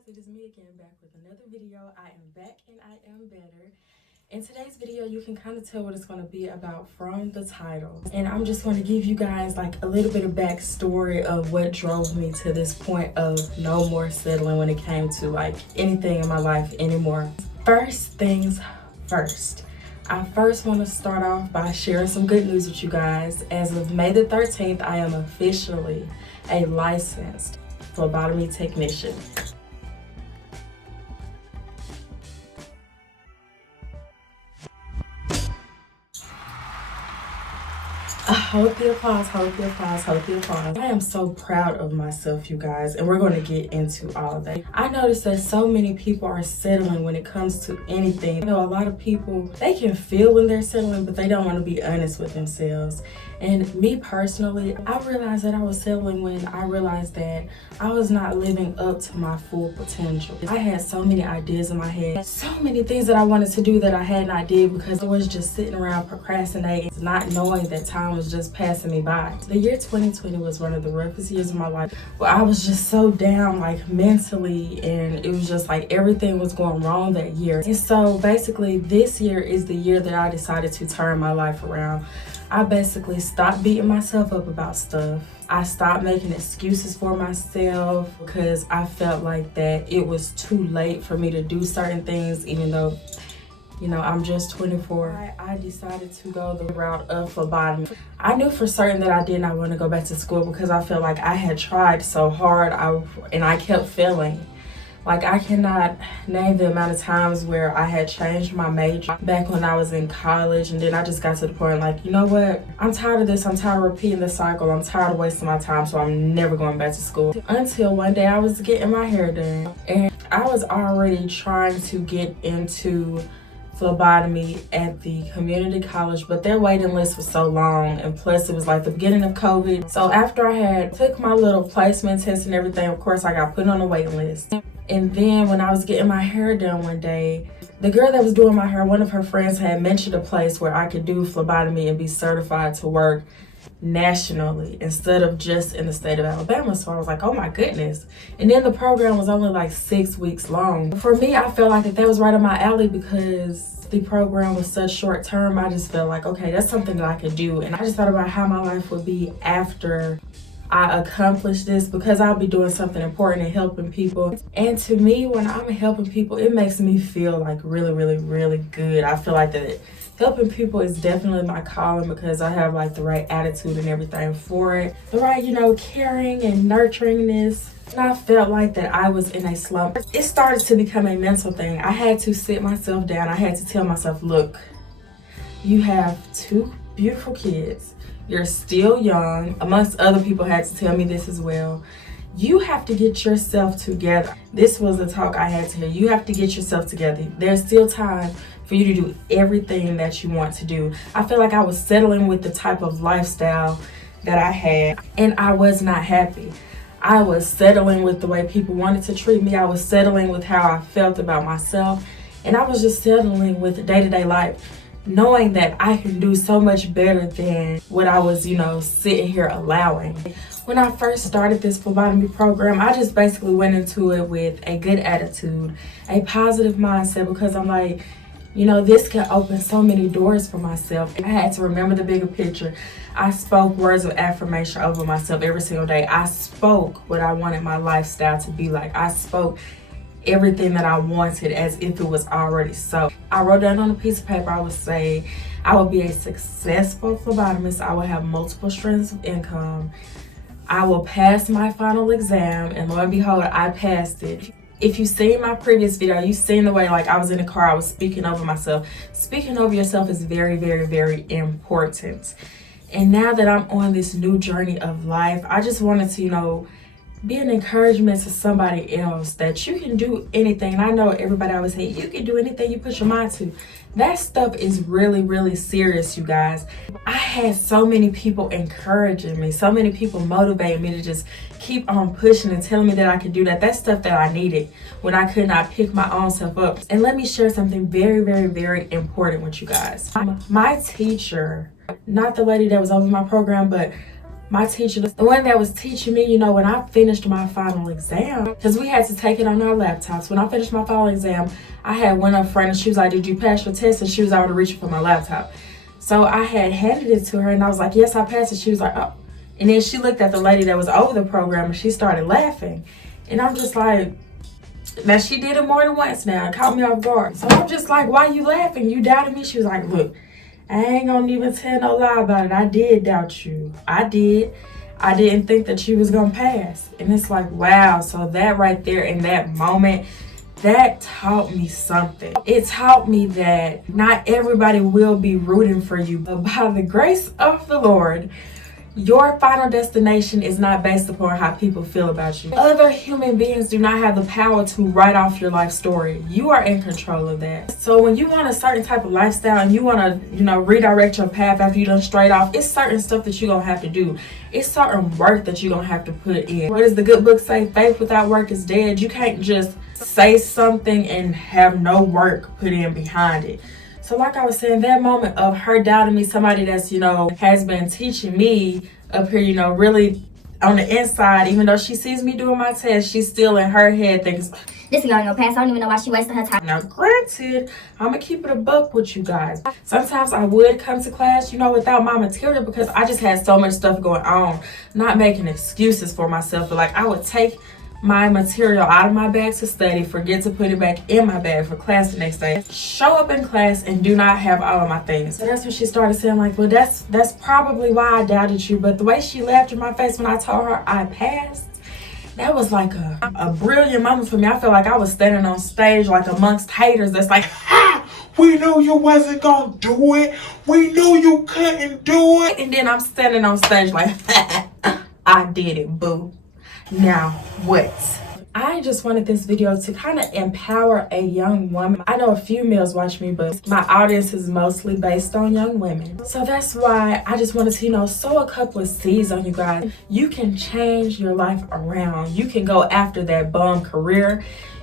guys, it is me again, back with another video. I am back and I am better. In today's video, you can kind of tell what it's going to be about from the title. And I'm just going to give you guys like a little bit of backstory of what drove me to this point of no more settling when it came to like anything in my life anymore. First things first. I first want to start off by sharing some good news with you guys. As of May the 13th, I am officially a licensed phlebotomy technician. Hold the applause, hold the applause, hold the applause. I am so proud of myself, you guys, and we're going to get into all of that. I noticed that so many people are settling when it comes to anything. You know, a lot of people, they can feel when they're settling, but they don't want to be honest with themselves. And me personally, I realized that I was settling when I realized that I was not living up to my full potential. I had so many ideas in my head, so many things that I wanted to do that I had not did because I was just sitting around procrastinating, not knowing that time was just passing me by. The year 2020 was one of the roughest years of my life. Well, I was just so down like mentally, and it was just like everything was going wrong that year. And so basically this year is the year that I decided to turn my life around. I basically stopped beating myself up about stuff. I stopped making excuses for myself because I felt like that it was too late for me to do certain things, even though, you know, I'm just 24. I decided to go the route of phlebotomy. I knew for certain that I did not want to go back to school because I felt like I had tried so hard and I kept failing. Like, I cannot name the amount of times where I had changed my major back when I was in college, and then I just got to the point like, you know what? I'm tired of this. I'm tired of repeating the cycle. I'm tired of wasting my time, so I'm never going back to school. Until one day I was getting my hair done, and I was already trying to get into phlebotomy at the community college, but their waiting list was so long, and plus it was like the beginning of COVID. So after I had took my little placement test and everything, of course I got put on a waiting list. And then when I was getting my hair done one day, the girl that was doing my hair, one of her friends had mentioned a place where I could do phlebotomy and be certified to work nationally instead of just in the state of Alabama. So I was like, oh my goodness. And then the program was only like 6 weeks long. For me, I felt like that was right up my alley because the program was such short term. I just felt like, okay, that's something that I could do. And I just thought about how my life would be after I accomplish this, because I'll be doing something important and helping people. And to me, when I'm helping people, it makes me feel like really, really, really good. I feel like that helping people is definitely my calling because I have like the right attitude and everything for it. The right, you know, caring and nurturingness. And I felt like that I was in a slump. It started to become a mental thing. I had to sit myself down. I had to tell myself, look, you have 2 beautiful kids. You're still young. Amongst other people had to tell me this as well. You have to get yourself together. This was the talk I had to hear. You have to get yourself together. There's still time for you to do everything that you want to do. I feel like I was settling with the type of lifestyle that I had, and I was not happy. I was settling with the way people wanted to treat me. I was settling with how I felt about myself, and I was just settling with day-to-day life, knowing that I can do so much better than what I was, you know, sitting here allowing. When I first started this phlebotomy program, I just basically went into it with a good attitude, a positive mindset, because I'm like, you know, this can open so many doors for myself. I had to remember the bigger picture. I spoke words of affirmation over myself every single day. I spoke what I wanted my lifestyle to be like. I spoke everything that I wanted as if it was already so. I wrote down on a piece of paper, I would say, I will be a successful phlebotomist. I will have multiple streams of income. I will pass my final exam, and lo and behold, I passed it. If you've seen my previous video, you've seen the way like I was in the car, I was speaking over myself. Speaking over yourself is very, very, very important. And now that I'm on this new journey of life, I just wanted to, you know, be an encouragement to somebody else that you can do anything. And I know everybody always say, you can do anything you put your mind to. That stuff is really, really serious, you guys. I had so many people encouraging me, so many people motivating me to just keep on pushing and telling me that I could do that. That's stuff that I needed when I could not pick my own self up. And let me share something very, very, very important with you guys. My teacher, not the lady that was over my program, but My teacher, the one that was teaching me, you know, when I finished my final exam, because we had to take it on our laptops. When I finished my final exam, I had one up front and she was like, did you pass your test? And she was already reaching for my laptop. So I had handed it to her and I was like, yes, I passed it. She was like, oh. And then she looked at the lady that was over the program and she started laughing. And I'm just like, now she did it more than once now. It caught me off guard. So I'm just like, why you laughing? You doubted me? She was like, look, I ain't gonna even tell no lie about it. I did doubt you. I did. I didn't think that you was gonna pass. And it's like, wow. So that right there in that moment, that taught me something. It taught me that not everybody will be rooting for you, but by the grace of the Lord, your final destination is not based upon how people feel about you. Other human beings do not have the power to write off your life story. You are in control of that. So when you want a certain type of lifestyle and you want to, you know, redirect your path after you done straight off, it's certain stuff that you're going to have to do. It's certain work that you're going to have to put in. What does the good book say? Faith without work is dead. You can't just say something and have no work put in behind it. So like I was saying, that moment of her doubting me, somebody that's, you know, has been teaching me up here, you know, really on the inside, even though she sees me doing my test, she's still in her head thinking, this girl ain't gonna pass. I don't even know why she wasting her time. Now, granted, I'm gonna keep it a buck with you guys. Sometimes I would come to class, you know, without my material because I just had so much stuff going on, not making excuses for myself, but like I would take my material out of my bag to study, forget to put it back in my bag for class the next day, show up in class and do not have all of my things. So that's when she started saying like, well, that's probably why I doubted you. But the way she laughed in my face when I told her I passed, that was like a brilliant moment for me. I feel like I was standing on stage like amongst haters that's like, ha! We knew you wasn't gonna do it. We knew you couldn't do it. And then I'm standing on stage like, I did it, boo. Now what? I just wanted this video to kind of empower a young woman. I know a few males watch me, but my audience is mostly based on young women. So that's why I just wanted to, you know, sow a couple of seeds on you guys. You can change your life around. You can go after that bum career.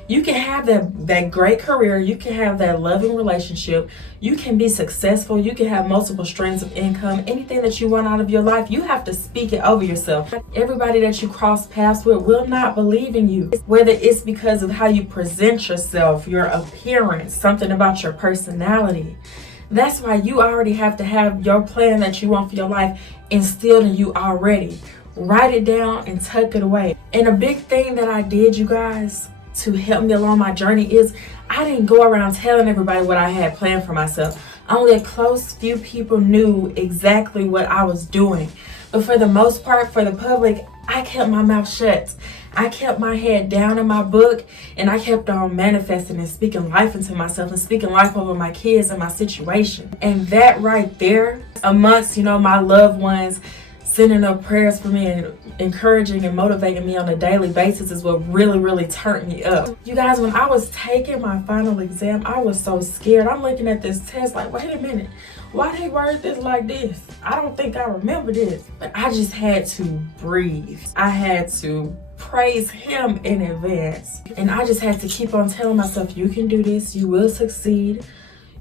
You can have that great career. You can have that loving relationship. You can be successful. You can have multiple streams of income. Anything that you want out of your life, you have to speak it over yourself. Everybody that you cross paths with will not believe in you. Whether it's because of how you present yourself, your appearance, something about your personality. That's why you already have to have your plan that you want for your life instilled in you already. Write it down and tuck it away. And a big thing that I did, you guys, to help me along my journey is I didn't go around telling everybody what I had planned for myself. Only a close few people knew exactly what I was doing. But for the most part, for the public, I kept my mouth shut. I kept my head down in my book and I kept on manifesting and speaking life into myself and speaking life over my kids and my situation. And that right there, amongst, you know, my loved ones, sending up prayers for me and encouraging and motivating me on a daily basis is what really turned me up. You guys, when I was taking my final exam, I was so scared. I'm looking at this test like, wait a minute, why they word this like this? I don't think I remember this. But I just had to breathe. I had to praise him in advance. And I just had to keep on telling myself, you can do this, you will succeed.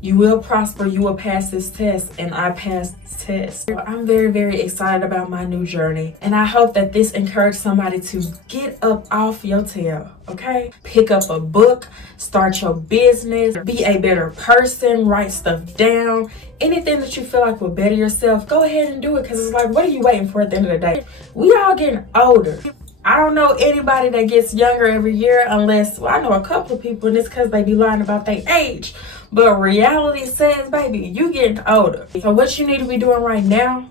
You will prosper, you will pass this test, and I passed this test. So I'm very excited about my new journey, and I hope that this encouraged somebody to get up off your tail, okay? Pick up a book, start your business, be a better person, write stuff down. Anything that you feel like will better yourself, go ahead and do it, because it's like, what are you waiting for at the end of the day? We all getting older. I don't know anybody that gets younger every year unless, well, I know a couple of people, and it's because they be lying about their age. But reality says, baby, you getting older. So what you need to be doing right now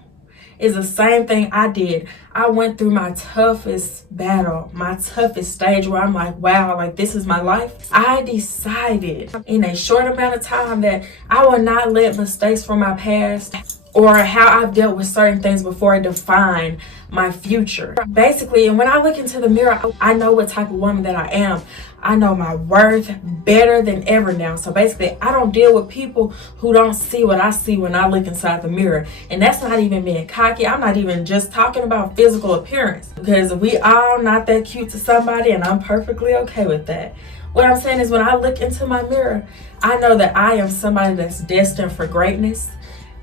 is the same thing I did. I went through my toughest battle, my toughest stage where I'm like, wow, like this is my life. I decided in a short amount of time that I will not let mistakes from my past or how I've dealt with certain things before define my future. Basically, and when I look into the mirror, I know what type of woman that I am. I know my worth better than ever now. So basically, I don't deal with people who don't see what I see when I look inside the mirror. And that's not even being cocky. I'm not even just talking about physical appearance, because we all not that cute to somebody, and I'm perfectly okay with that. What I'm saying is, when I look into my mirror, I know that I am somebody that's destined for greatness.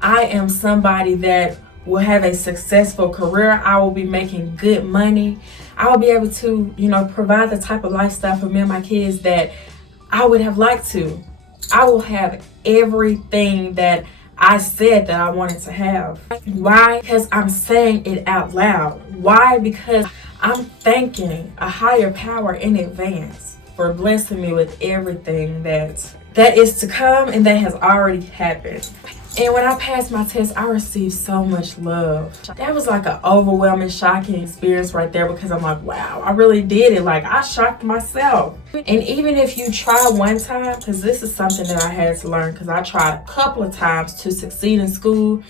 I am somebody that will have a successful career. I will be making good money. I will be able to, provide the type of lifestyle for me and my kids that I would have liked to. I will have everything that I said that I wanted to have. Why? Because I'm saying it out loud. Why? Because I'm thanking a higher power in advance for blessing me with everything that is to come and that has already happened. And when I passed my test, I received so much love. That was like an overwhelming, shocking experience right there, because I'm like, wow, I really did it. Like, I shocked myself. And even if you try one time, because this is something that I had to learn, because I tried a couple of times to succeed in school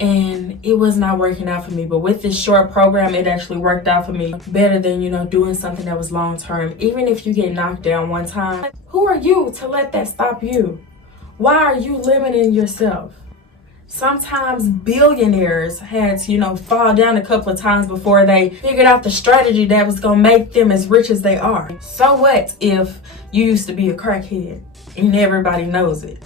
and it was not working out for me. But with this short program, it actually worked out for me better than, doing something that was long term. Even if you get knocked down one time, who are you to let that stop you? Why are you limiting yourself? Sometimes billionaires had to, fall down a couple of times before they figured out the strategy that was going to make them as rich as they are. So what if you used to be a crackhead and everybody knows it?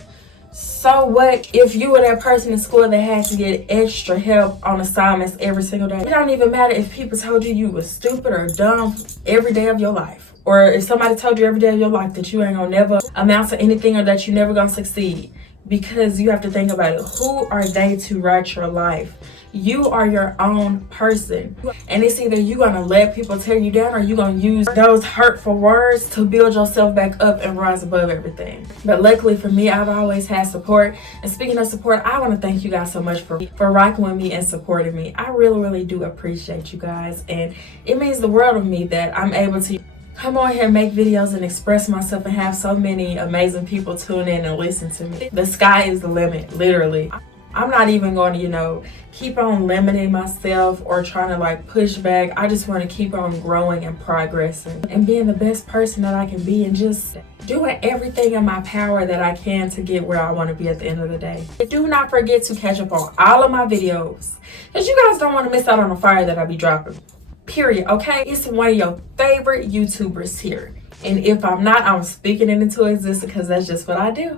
So what if you were that person in school that had to get extra help on assignments every single day? It don't even matter if people told you you was stupid or dumb every day of your life. Or if somebody told you every day of your life that you ain't gonna never amount to anything or that you never gonna succeed. Because you have to think about it. Who are they to write your life? You are your own person. And it's either you gonna let people tear you down or you gonna use those hurtful words to build yourself back up and rise above everything. But luckily for me, I've always had support. And speaking of support, I want to thank you guys so much for rocking with me and supporting me. I really, really do appreciate you guys. And it means the world to me that I'm able to come on here, make videos and express myself and have so many amazing people tune in and listen to me. The sky is the limit, literally. I'm not even going to, keep on limiting myself or trying to push back. I just want to keep on growing and progressing and being the best person that I can be and just doing everything in my power that I can to get where I want to be at the end of the day. Do not forget to catch up on all of my videos, because you guys don't want to miss out on the fire that I be dropping. Period, okay? It's one of your favorite YouTubers here. And if I'm not, I'm speaking it into existence, because that's just what I do.